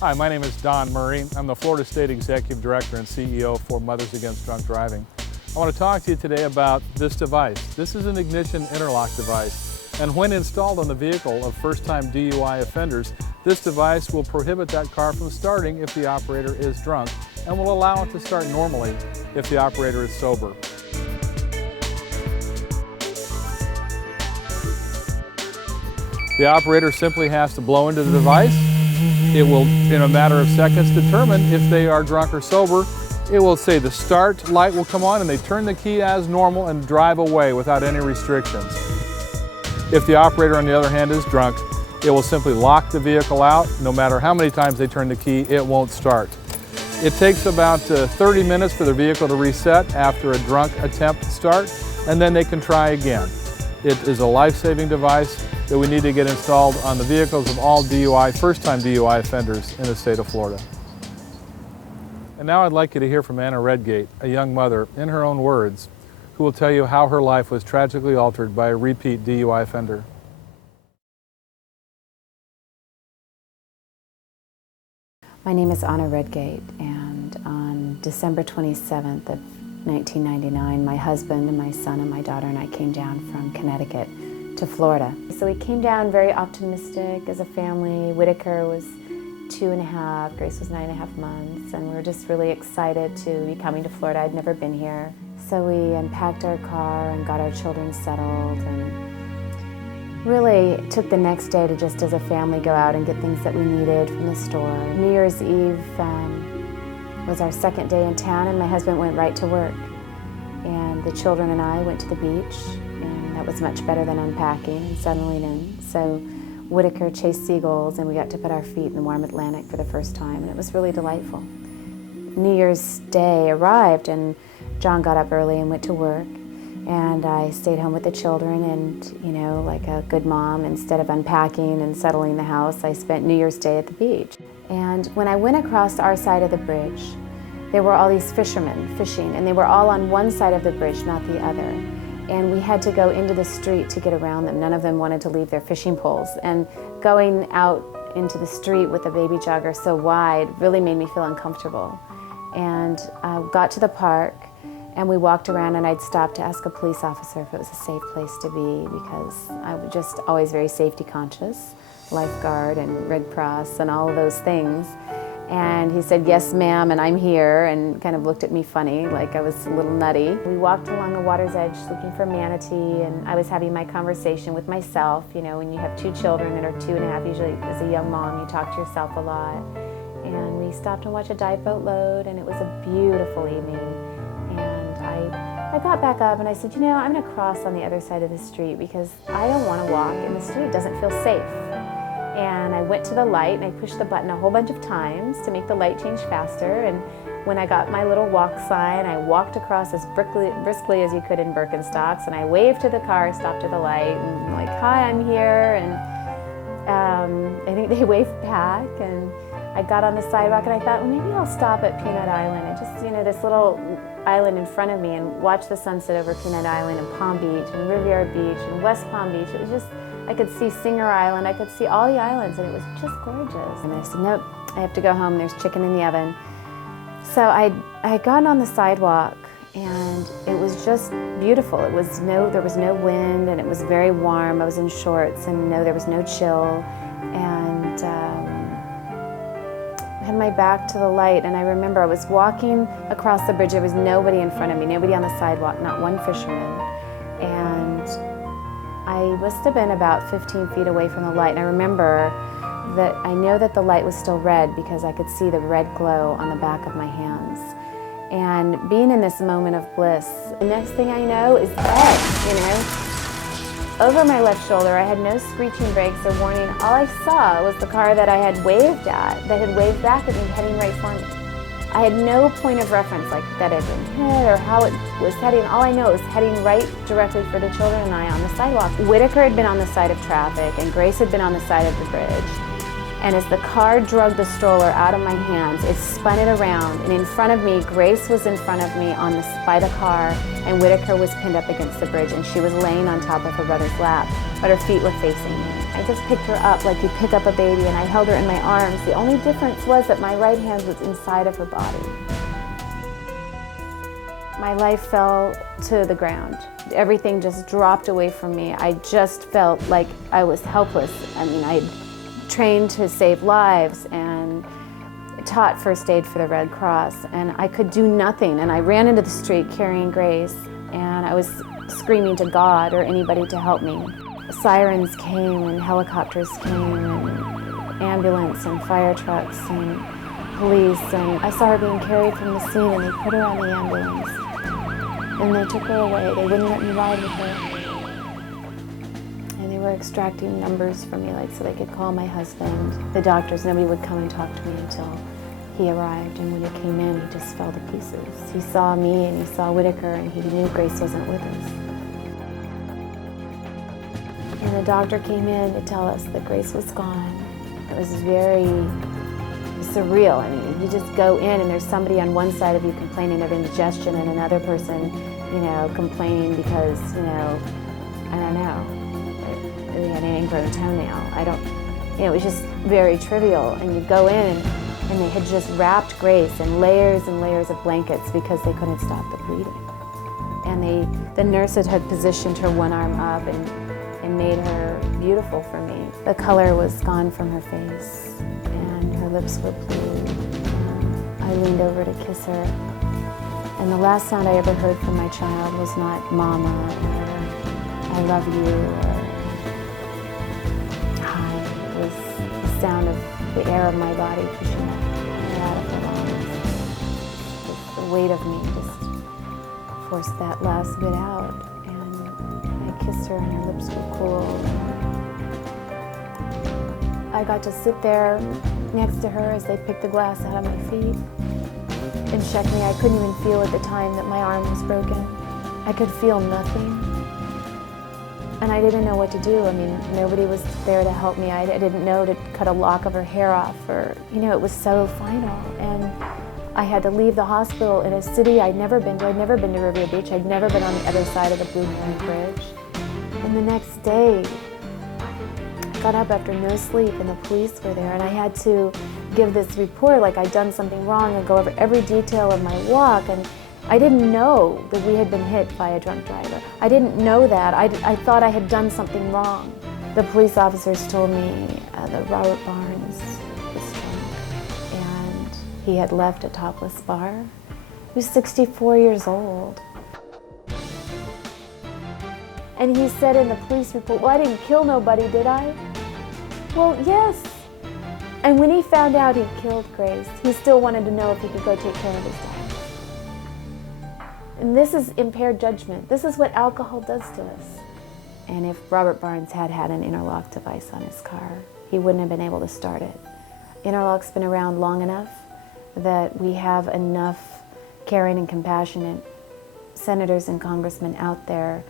Hi, my name is Don Murray. I'm the Florida State Executive Director and CEO for Mothers Against Drunk Driving. I want to talk to you today about this device. This is an ignition interlock device, and when installed on the vehicle of first-time DUI offenders, this device will prohibit that car from starting if the operator is drunk and will allow it to start normally if the operator is sober. The operator simply has to blow into the device. It will, in a matter of seconds, determine if they are drunk or sober. It will say the start light will come on and they turn the key as normal and drive away without any restrictions. If the operator, on the other hand, is drunk, it will simply lock the vehicle out. No matter how many times they turn the key, it won't start. It takes about 30 minutes for the vehicle to reset after a drunk attempt to start, and then they can try again. It is a life-saving device that we need to get installed on the vehicles of all first-time DUI offenders in the state of Florida. And now I'd like you to hear from Anna Redgate, a young mother, in her own words, who will tell you how her life was tragically altered by a repeat DUI offender. My name is Anna Redgate, and on December 27th of 1999, my husband and my son and my daughter and I came down from Connecticut to Florida. So we came down very optimistic as a family. Whitaker was 2.5, Grace was 9.5 months, and we were just really excited to be coming to Florida. I'd never been here. So we unpacked our car and got our children settled, and really took the next day to just as a family go out and get things that we needed from the store. New Year's Eve was our second day in town, and my husband went right to work. And the children and I went to the beach, and that was much better than unpacking and settling in. So Whitaker chased seagulls, and we got to put our feet in the warm Atlantic for the first time, and it was really delightful. New Year's Day arrived, and John got up early and went to work, and I stayed home with the children, and, you know, like a good mom, instead of unpacking and settling the house, I spent New Year's Day at the beach. And when I went across our side of the bridge, there were all these fishermen fishing, and they were all on one side of the bridge, not the other. And we had to go into the street to get around them. None of them wanted to leave their fishing poles. And going out into the street with a baby jogger so wide really made me feel uncomfortable. And I got to the park, and we walked around, and I'd stop to ask a police officer if it was a safe place to be, because I was just always very safety conscious, lifeguard and Red Cross and all of those things. And he said, "Yes, ma'am, and I'm here," and kind of looked at me funny, like I was a little nutty. We walked along the water's edge looking for manatee, and I was having my conversation with myself. You know, when you have 2 children that are 2.5, usually as a young mom, you talk to yourself a lot. And we stopped and watched a dive boat load, and it was a beautiful evening. And I got back up and I said, you know, I'm gonna cross on the other side of the street because I don't wanna walk in the street, it doesn't feel safe. And I went to the light and I pushed the button a whole bunch of times to make the light change faster. And when I got my little walk sign, I walked across as briskly as you could in Birkenstocks, and I waved to the car, stopped at the light, and like, "Hi, I'm here." And I think they waved back, and I got on the sidewalk and I thought, well, maybe I'll stop at Peanut Island and just, you know, this little island in front of me, and watch the sunset over Peanut Island and Palm Beach and Riviera Beach and West Palm Beach. It was just, I could see Singer Island, I could see all the islands, and it was just gorgeous. And I said, nope, I have to go home, there's chicken in the oven. So I had gotten on the sidewalk, and it was just beautiful. There was no wind, and it was very warm. I was in shorts, and no, there was no chill. And I had my back to the light, and I remember I was walking across the bridge. There was nobody in front of me, nobody on the sidewalk, not one fisherman. And I must have been about 15 feet away from the light, and I remember that I know that the light was still red because I could see the red glow on the back of my hands. And being in this moment of bliss, the next thing I know is dead, you know? Over my left shoulder, I had no screeching brakes or warning. All I saw was the car that I had waved at, that had waved back at me, heading right for me. I had no point of reference, like that it had been hit or how it was heading. All I know is heading right directly for the children and I on the sidewalk. Whitaker had been on the side of traffic, and Grace had been on the side of the bridge. And as the car dragged the stroller out of my hands, it spun it around, and in front of me, Grace was in front of me by the car, and Whitaker was pinned up against the bridge, and she was laying on top of her brother's lap, but her feet were facing me. I just picked her up like you pick up a baby, and I held her in my arms. The only difference was that my right hand was inside of her body. My life fell to the ground. Everything just dropped away from me. I just felt like I was helpless. I mean, I trained to save lives and taught first aid for the Red Cross, and I could do nothing. And I ran into the street carrying Grace, and I was screaming to God or anybody to help me. Sirens came and helicopters came and ambulance and fire trucks and police, and I saw her being carried from the scene, and they put her on the ambulance and they took her away. They wouldn't let me ride with her. They were extracting numbers from me, like, so they could call my husband. The doctors, nobody would come and talk to me until he arrived, and when he came in, he just fell to pieces. He saw me and he saw Whitaker, and he knew Grace wasn't with us. And the doctor came in to tell us that Grace was gone. It was very surreal. I mean, you just go in and there's somebody on one side of you complaining of indigestion, and another person, complaining because, I don't know. They had an ingrown toenail. It was just very trivial. And you go in and they had just wrapped Grace in layers and layers of blankets because they couldn't stop the bleeding. And the nurses had positioned her one arm up and made her beautiful for me. The color was gone from her face and her lips were blue. I leaned over to kiss her. And the last sound I ever heard from my child was not mama or I love you or the sound of the air of my body pushing her out of her lungs. Just the weight of me just forced that last bit out. And I kissed her and her lips were cool. I got to sit there next to her as they picked the glass out of my feet and checked me. I couldn't even feel at the time that my arm was broken. I could feel nothing. And I didn't know what to do. I mean, nobody was there to help me. I didn't know to cut a lock of her hair off or, it was so final. And I had to leave the hospital in a city I'd never been to. I'd never been to Riviera Beach. I'd never been on the other side of the Blue Point Bridge. And the next day, I got up after no sleep and the police were there and I had to give this report like I'd done something wrong and go over every detail of my walk. And I didn't know that we had been hit by a drunk driver. I didn't know that. I thought I had done something wrong. The police officers told me that Robert Barnes was drunk and he had left a topless bar. He was 64 years old. And he said in the police report, well, I didn't kill nobody, did I? Well, yes. And when he found out he'd killed Grace, he still wanted to know if he could go take care of his daughter. And this is impaired judgment. This is what alcohol does to us. And if Robert Barnes had had an interlock device on his car, he wouldn't have been able to start it. Interlock's been around long enough that we have enough caring and compassionate senators and congressmen out there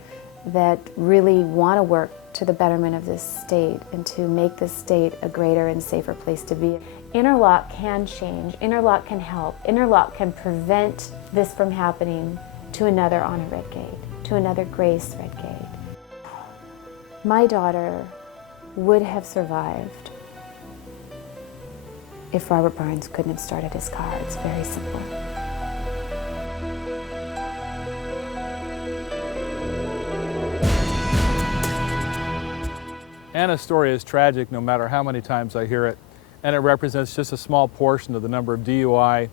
that really want to work to the betterment of this state and to make this state a greater and safer place to be. Interlock can change. Interlock can help. Interlock can prevent this from happening to another Anna Redgate, to another Grace Redgate. My daughter would have survived if Robert Barnes couldn't have started his car. It's very simple. Anna's story is tragic no matter how many times I hear it, and it represents just a small portion of the number of DUI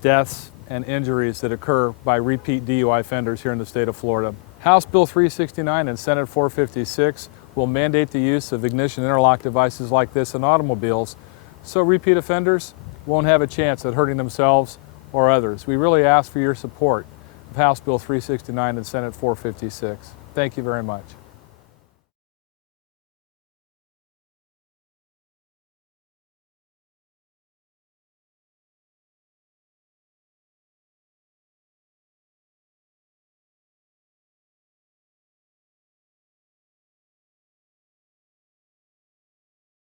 deaths and injuries that occur by repeat DUI offenders here in the state of Florida. House Bill 369 and Senate 456 will mandate the use of ignition interlock devices like this in automobiles, so repeat offenders won't have a chance at hurting themselves or others. We really ask for your support of House Bill 369 and Senate 456. Thank you very much.